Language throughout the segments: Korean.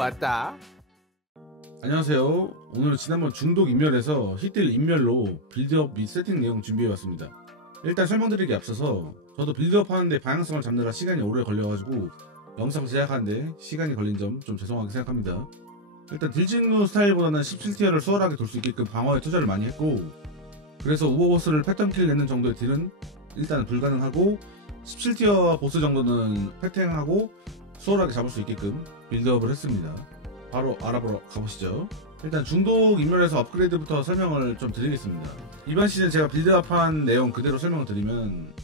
왔다. 안녕하세요. 오늘은 지난번 중독 인멸에서 힛딜 인멸로 빌드업 및 세팅 내용 준비해왔습니다. 일단 설명드리기 앞서서 저도 빌드업 하는데 방향성을 잡느라 시간이 오래 걸려가지고 영상 제작하는데 시간이 걸린 점 좀 죄송하게 생각합니다. 일단 딜진루 스타일보다는 17티어를 수월하게 돌 수 있게끔 방어에 투자를 많이 했고, 그래서 우버보스를 패턴킬 내는 정도의 딜은 일단 불가능하고 17티어 보스 정도는 패탱하고 수월하게 잡을 수 있게끔 빌드업을 했습니다. 바로 알아보러 가보시죠. 일단 중독 인멸에서 업그레이드부터 설명을 좀 드리겠습니다. 이번 시즌 제가 빌드업한 내용 그대로 설명을 드리면,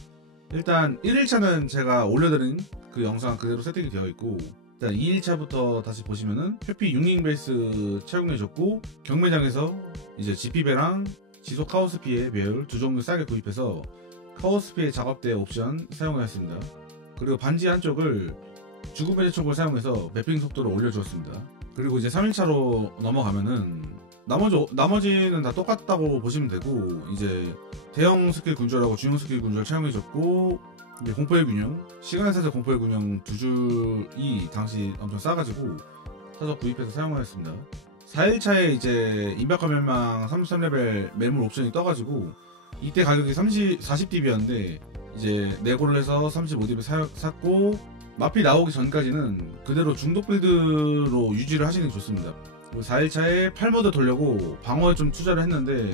일단 1일차는 제가 올려드린 그 영상 그대로 세팅이 되어 있고, 일단 2일차부터 다시 보시면은 회피 6링 베이스 채용해줬고, 경매장에서 이제 GP배랑 지속 카오스 피해 배열 두 종류 싸게 구입해서 카오스 피해 작업대 옵션 사용하였습니다. 그리고 반지 한쪽을 죽음의 제촉을 사용해서 매핑 속도를 올려주었습니다. 그리고 이제 3일차로 넘어가면은 나머지는 다 똑같다고 보시면 되고, 이제 대형 스킬 군주하고 중형 스킬 군주를 채용해줬고, 이제 공포의 균형, 시간의 사슬 공포의 균형 두 줄이 당시 엄청 싸가지고 사서 구입해서 사용하였습니다. 4일차에 이제 임박과 멸망 33레벨 매물 옵션이 떠가지고, 이때 가격이 40딥이었는데 이제 내고를 해서 35딥에 샀고, 마피 나오기 전까지는 그대로 중독 빌드로 유지를 하시는 게 좋습니다. 4일차에 8모드 돌려고 방어에 좀 투자를 했는데,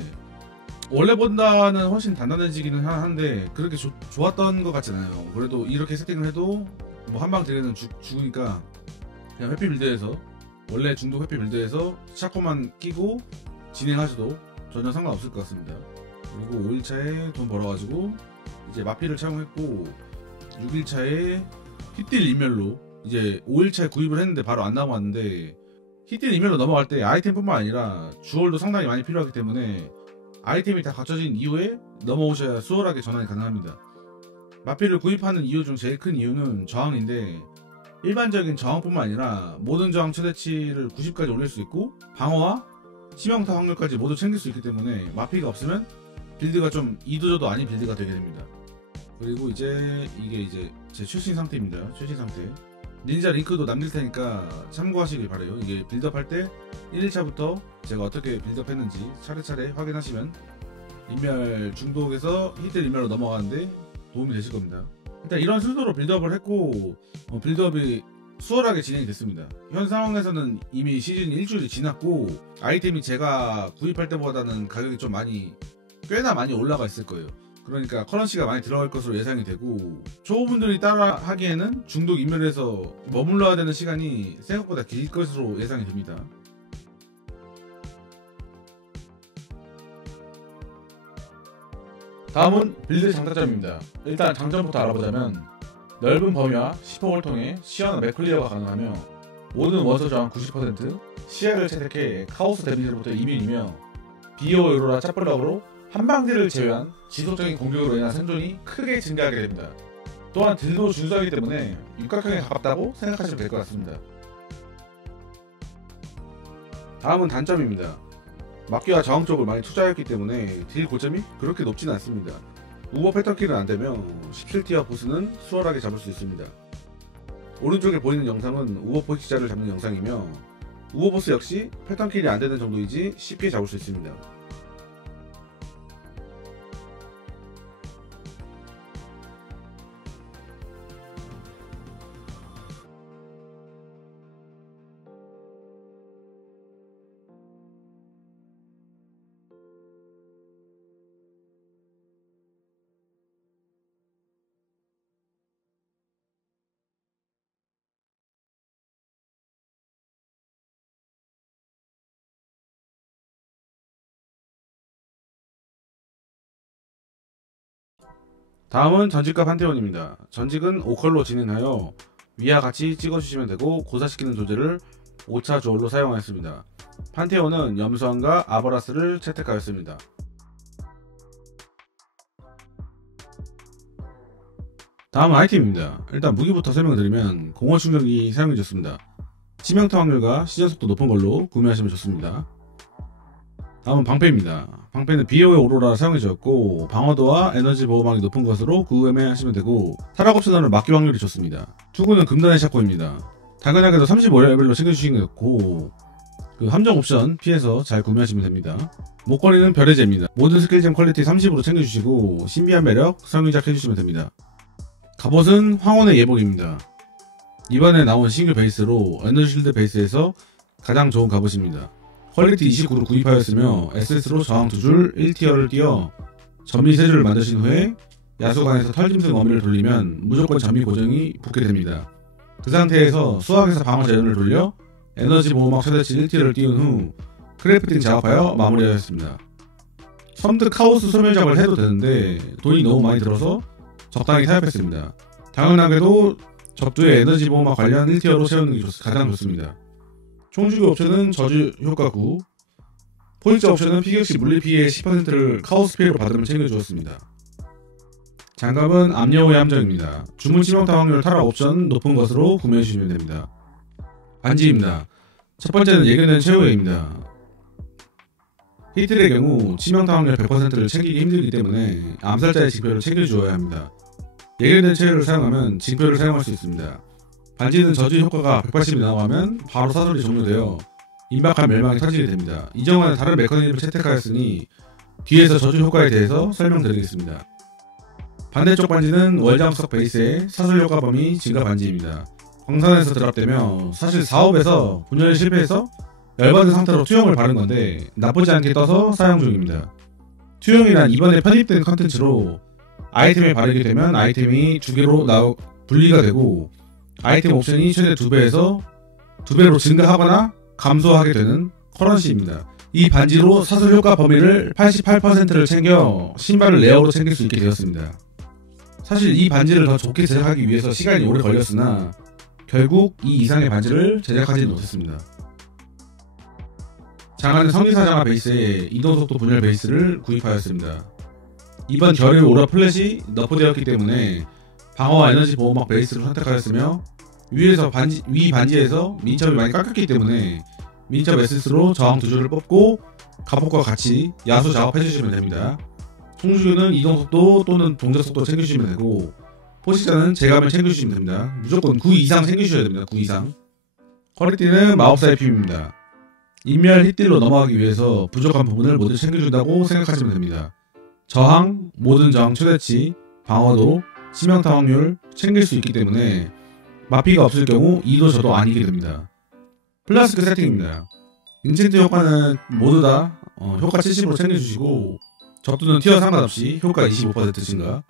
원래보다는 훨씬 단단해지기는 한데 그렇게 좋았던 것 같진 않아요. 그래도 이렇게 세팅을 해도 뭐 한방 딜에는 죽으니까 그냥 회피 빌드에서, 원래 중독 회피 빌드에서 샷건만 끼고 진행하셔도 전혀 상관없을 것 같습니다. 그리고 5일차에 돈 벌어가지고 이제 마피를 채용했고, 6일차에 힛딜 인멸로 이제 5일차에 구입을 했는데 바로 안 남았는데, 힛딜 인멸로 넘어갈 때 아이템뿐만 아니라 주얼도 상당히 많이 필요하기 때문에 아이템이 다 갖춰진 이후에 넘어오셔야 수월하게 전환이 가능합니다. 마피를 구입하는 이유 중 제일 큰 이유는 저항인데, 일반적인 저항뿐만 아니라 모든 저항 최대치를 90까지 올릴 수 있고 방어와 치명타 확률까지 모두 챙길 수 있기 때문에 마피가 없으면 빌드가 좀 이도저도 아닌 빌드가 되게 됩니다. 그리고 이제 이게 이제 제 최신 상태입니다. 최신 상태. 닌자 링크도 남길 테니까 참고하시길 바래요. 이게 빌드업 할 때 1일차부터 제가 어떻게 빌드업 했는지 차례차례 확인하시면 인멸 중독에서 힛딜 인멸로 넘어가는데 도움이 되실 겁니다. 일단 이런 순서로 빌드업을 했고, 빌드업이 수월하게 진행이 됐습니다. 현 상황에서는 이미 시즌 일주일이 지났고, 아이템이 제가 구입할 때보다는 가격이 좀 꽤나 많이 올라가 있을 거예요. 그러니까 커런시가 많이 들어갈 것으로 예상이 되고, 초보분들이 따라 하기에는 중독 인멸에서 머물러야 되는 시간이 생각보다 길 것으로 예상이 됩니다. 다음은 빌드 장단점입니다. 일단 장점부터 알아보자면, 넓은 범위와 시폭을 통해 시야나 맥클리어가 가능하며, 모든 원소 저항 90%, 시야를 채택해 카오스 데미지로부터 이민이며, 비오 의로라 짭블럭으로 한방딜을 제외한 지속적인 공격으로 인한 생존이 크게 증가하게 됩니다. 또한 딜도 준수하기 때문에 육각형에 가깝다고 생각하시면 될 것 같습니다. 다음은 단점입니다. 막기와 저항 쪽을 많이 투자했기 때문에 딜 고점이 그렇게 높지는 않습니다. 우버 패턴킬은 안되며 17티어 보스는 수월하게 잡을 수 있습니다. 오른쪽에 보이는 영상은 우버 포식자를 잡는 영상이며, 우버 보스 역시 패턴킬이 안되는 정도이지 쉽게 잡을 수 있습니다. 다음은 전직과 판테온입니다. 전직은 5컬로 진행하여 위와 같이 찍어주시면 되고, 고사시키는 조제를 5차 조얼로 사용하였습니다. 판테온은 염소왕과 아버라스를 채택하였습니다. 다음은 아이템입니다. 일단 무기부터 설명드리면, 공허 충격이 사용해졌습니다. 치명타 확률과 시전 속도 높은 걸로 구매하시면 좋습니다. 다음은 방패입니다. 방패는 비오의 오로라를 사용해주었고, 방어도와 에너지 보호막이 높은 것으로 구매하시면 되고, 타락 옵셔널은 막기 확률이 좋습니다. 투구는 금단의 샷건입니다. 당연하게도 35레벨로 챙겨주시는 게 좋고, 그 함정 옵션 피해서 잘 구매하시면 됩니다. 목걸이는 별의 재입니다. 모든 스킬잼 퀄리티 30으로 챙겨주시고 신비한 매력 성유작 해주시면 됩니다. 갑옷은 황혼의 예복입니다. 이번에 나온 싱글 베이스로 에너실드 베이스에서 가장 좋은 갑옷입니다. 퀄리티 29로 구입하였으며 SS로 저항 2줄 1티어를 띄어 점미 3줄을 만드신 후에 야수관에서 털짐승 어미를 돌리면 무조건 점미 고정이 붙게 됩니다. 그 상태에서 수학에서 방어 재련을 돌려 에너지 보호막 최대치 1티어를 띄운 후 크래프팅 작업하여 마무리하였습니다. 섬뜩 카오스 소멸작을 해도 되는데 돈이 너무 많이 들어서 적당히 타협했습니다. 당연하게도 접두의 에너지 보호막 관련 1티어로 채우는 게 가장 좋습니다. 총주기 옵션은 저주 효과 9, 포인트 옵션은 피격시 물리피해 10%를 카오스 피해로 받으면 챙겨주었습니다. 장갑은 암여우의 함정입니다. 주문 치명타 확률 타락 옵션 높은 것으로 구매해주시면 됩니다. 반지입니다. 첫 번째는 예견된 최후의입니다. 히틀의 경우 치명타 확률 100%를 챙기기 힘들기 때문에 암살자의 징표를 챙겨주어야 합니다. 예견된 최후를 사용하면 징표를 사용할 수 있습니다. 반지는 저주 효과가 180이 나오면 바로 사설이 종료되어 임박한 멸망이 터지게 됩니다. 이전과는 다른 메커니즘을 채택하였으니 뒤에서 저주 효과에 대해서 설명드리겠습니다. 반대쪽 반지는 월장석 베이스의 사설 효과 범위 증가 반지입니다. 광산에서 드랍되며 사실 사업에서 분열에 실패해서 열받은 상태로 투영을 바른 건데 나쁘지 않게 떠서 사용 중입니다. 투영이란 이번에 편입된 컨텐츠로 아이템에 바르게 되면 아이템이 2개로 분리가 되고 아이템 옵션이 최대 2배에서 2배로 증가하거나 감소하게 되는 커런시입니다. 이 반지로 사설 효과 범위를 88%를 챙겨 신발을 레어로 챙길 수 있게 되었습니다. 사실 이 반지를 더 좋게 제작하기 위해서 시간이 오래 걸렸으나 결국 이 이상의 반지를 제작하지 못했습니다. 장화는 성리사장화 베이스에 이동속도 분열 베이스를 구입하였습니다. 이번 결의 오라 플랫이 너프되었기 때문에 방어와 에너지 보호막 베이스를 선택하였으며 위 반지에서 민첩이 많이 깎였기 때문에 민첩 SS로 저항 2줄을 뽑고 갑옷과 같이 야수 작업해주시면 됩니다. 총주는 이동속도 또는 동작속도 챙겨주시면 되고 포식자는 재감을 챙겨주시면 됩니다. 무조건 9 이상 챙겨주셔야 됩니다. 9 이상. 퀄리티는 마법사의 피입니다. 인멸 힛딜로 넘어가기 위해서 부족한 부분을 모두 챙겨준다고 생각하시면 됩니다. 저항, 모든 저항 최대치, 방어도, 치명타 확률 챙길 수 있기 때문에 마피가 없을 경우 이도 저도 아니게 됩니다. 플라스크 세팅입니다. 인챈트 효과는 모두 다 효과 70으로 챙겨주시고 접두는 티어 상관없이 효과 25% 증가,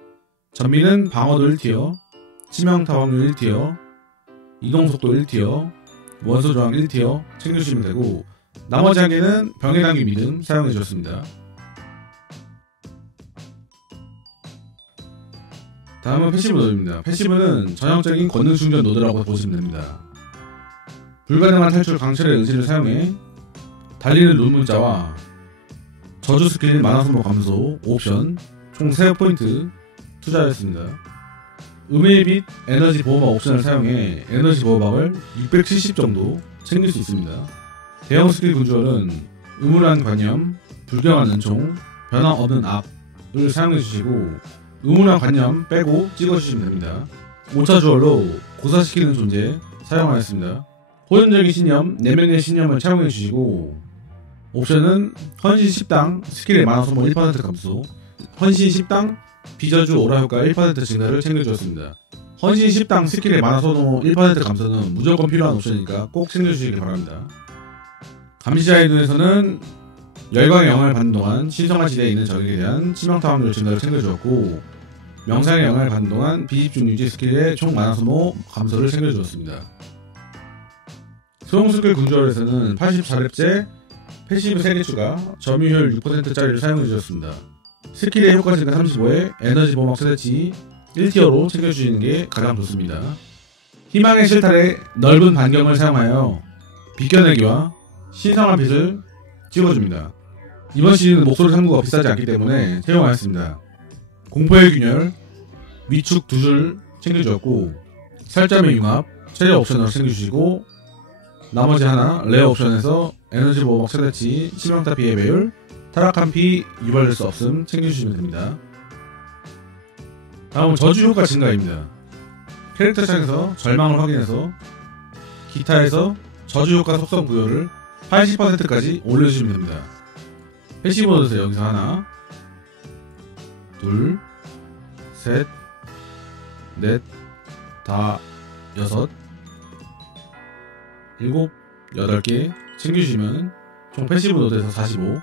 전미는 방어도 1티어, 치명타 확률 1티어, 이동속도 1티어, 원소저항 1티어 챙겨주시면 되고 나머지 한 개는 병의 단기 믿음 사용해주셨습니다. 다음은 패시브 노드입니다. 패시브는 전형적인 권능 충전 노드라고 보시면 됩니다. 불가능한 탈출 강철의 은신을 사용해 달리는 룬 문자와 저주 스킬 만화 소모 감소 옵션 총 3포인트 투자하였습니다. 음해의 빛 에너지 보호막 옵션을 사용해 에너지 보호막을 670 정도 챙길 수 있습니다. 대형 스킬 군주얼은 음울한 관념, 불경한 은총, 변화 없는 악을 사용해주시고 음울한 관념 빼고 찍어주시면 됩니다. 5차 주얼로 고사시키는 존재 사용하였습니다. 호전적인 신념, 내면의 신념을 차용해주시고 옵션은 헌신 10당 스킬의 만화 소모 1% 감소, 헌신 10당 비저주 오라 효과 1% 증가를 챙겨주었습니다. 헌신 10당 스킬의 만화 소모 1% 감소는 무조건 필요한 옵션이니까 꼭 챙겨주시기 바랍니다. 감시자의 눈에서는 열광의 영향을 받는 동안 신성한 지대에 있는 적에게 대한 치명타 확률 증가를 챙겨주었고 명상의 영향을 받는 동안 비집중 유지 스킬의 총 만화 소모 감소를 챙겨주었습니다. 소형 스킬 군주얼에서는 84렙째 패시브 3개 추가, 점유율 6%짜리를 사용해주셨습니다. 스킬의 효과 증가 35에 에너지 보호막 최대치 1티어로 챙겨주시는 게 가장 좋습니다. 희망의 실탈에 넓은 반경을 사용하여 비껴내기와 신성한 빛을 찍어줍니다. 이번 시즌은 목소리 상구가 비싸지 않기 때문에 채용하였습니다. 공포의 균열, 위축 2줄 챙겨주었고 살점의 융합, 최저 옵션으로 챙겨주시고 나머지 하나 레어 옵션에서 에너지 보호막 최대치, 치명타 피해 배율, 타락한 피 유발될 수 없음 챙겨주시면 됩니다. 다음은 저주 효과 증가입니다. 캐릭터 창에서 절망을 확인해서 기타에서 저주효과 속성 부여를 80%까지 올려주시면 됩니다. 패시브 모드에서 여기서 하나, 둘, 셋, 넷, 다, 여섯, 일곱, 8개 챙겨주시면 총 패시브 노드에서 45,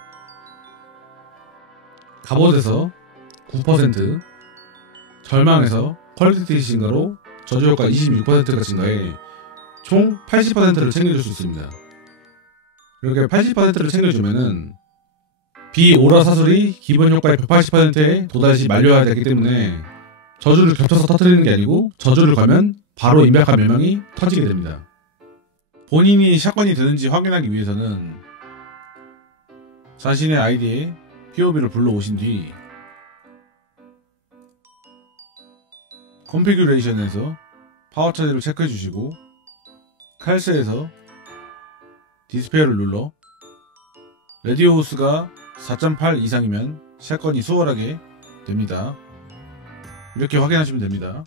갑옷에서 9%, 절망에서 퀄리티 증가로 저주효과 26%가 증가해 총 80%를 챙겨줄 수 있습니다. 이렇게 80%를 챙겨주면은 비오라 사슬이 기본 효과의 180%에 도달시 만료해야 되기 때문에 저주를 겹쳐서 터뜨리는 게 아니고 저주를 걸면 바로 임박한 멸망이 터지게 됩니다. 본인이 샷건이 되는지 확인하기 위해서는 자신의 아이디에 POB를 불러오신 뒤 컨피규레이션에서 파워 차지를 체크해 주시고 칼스에서 디스페어를 눌러 레디오우스가 4.8 이상이면 샷건이 수월하게 됩니다. 이렇게 확인하시면 됩니다.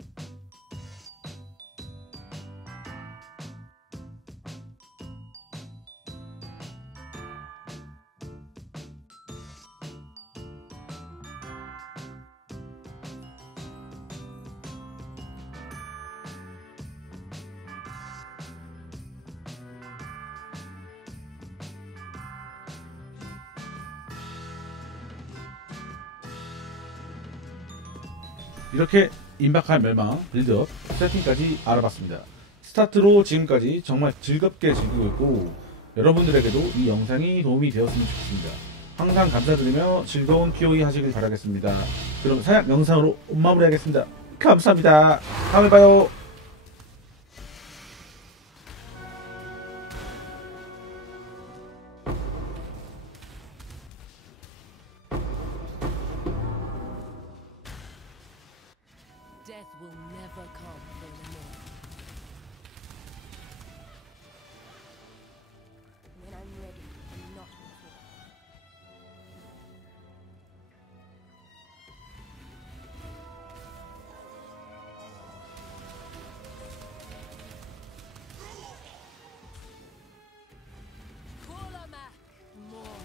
이렇게 임박할 멸망, 빌드업, 세팅까지 알아봤습니다. 스타트로 지금까지 정말 즐겁게 즐기고 있고 여러분들에게도 이 영상이 도움이 되었으면 좋겠습니다. 항상 감사드리며 즐거운 POE 하시길 바라겠습니다. 그럼 사약 영상으로 마무리하겠습니다. 감사합니다. 다음에 봐요. Death will never come for an immortal. When I'm ready, and not before. Kolamak! More.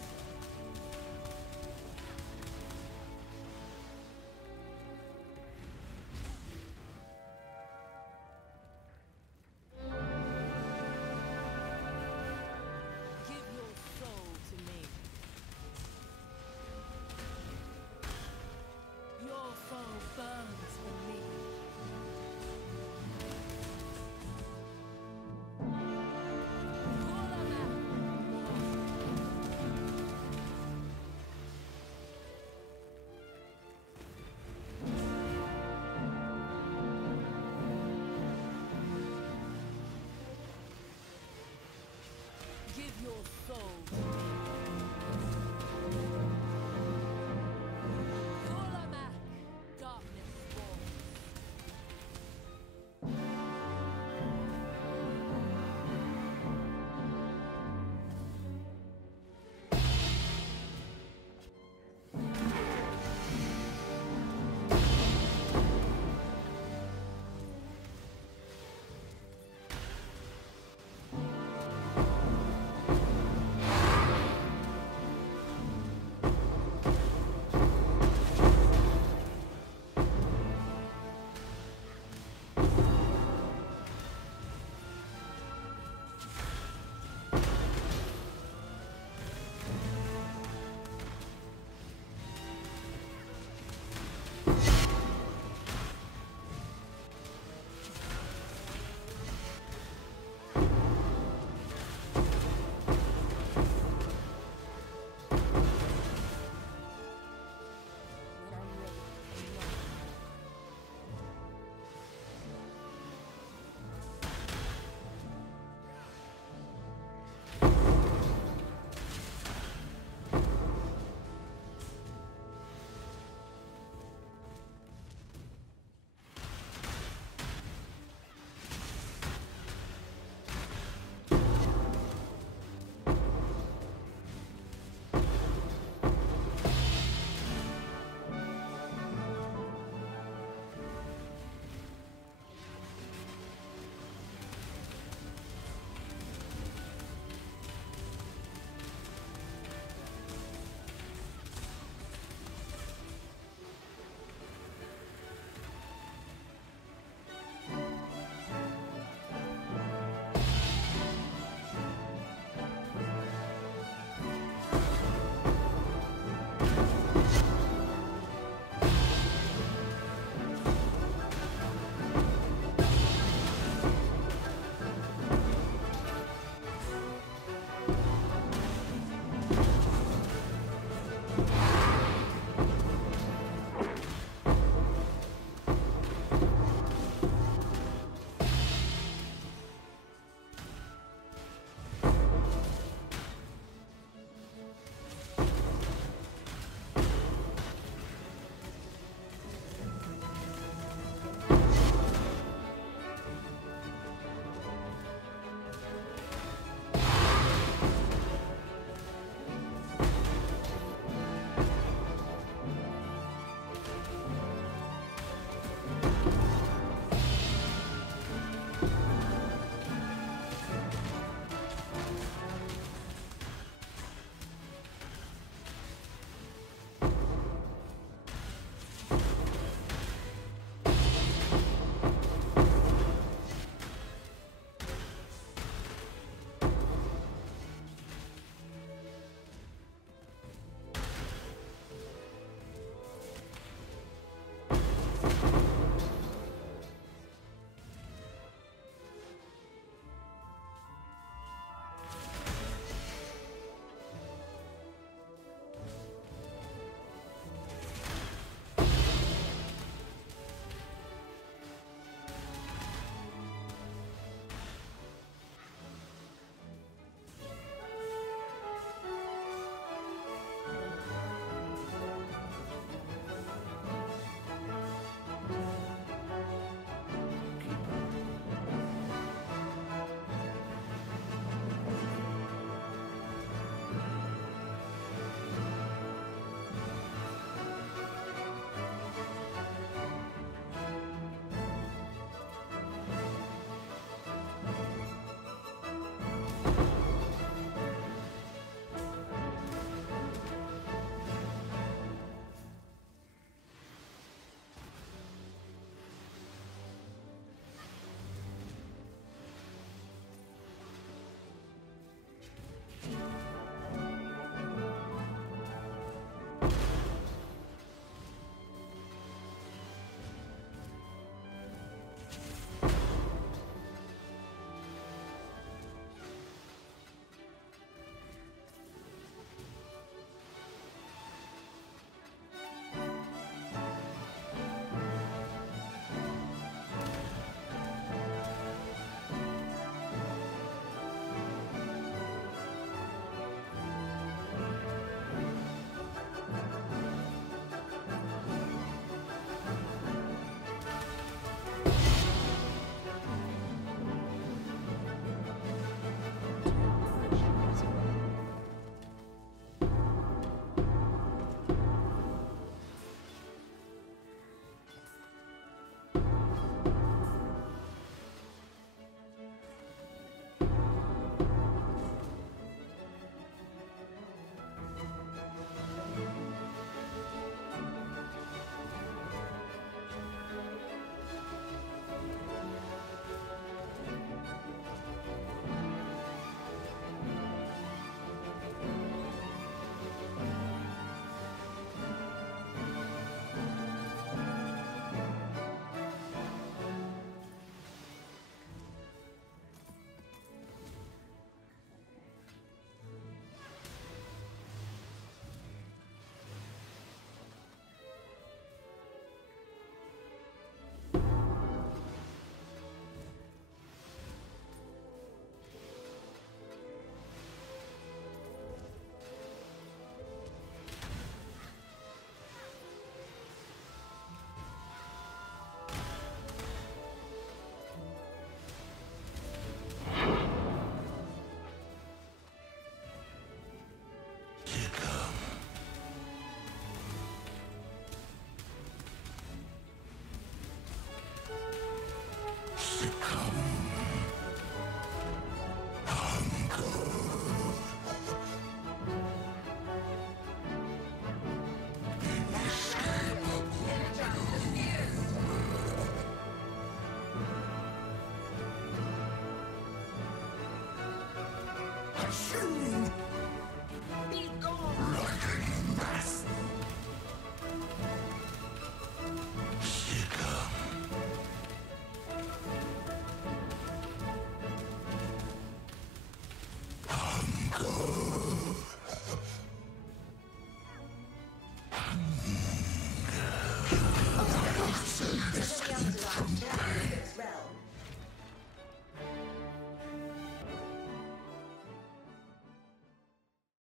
Descend this compassionate realm.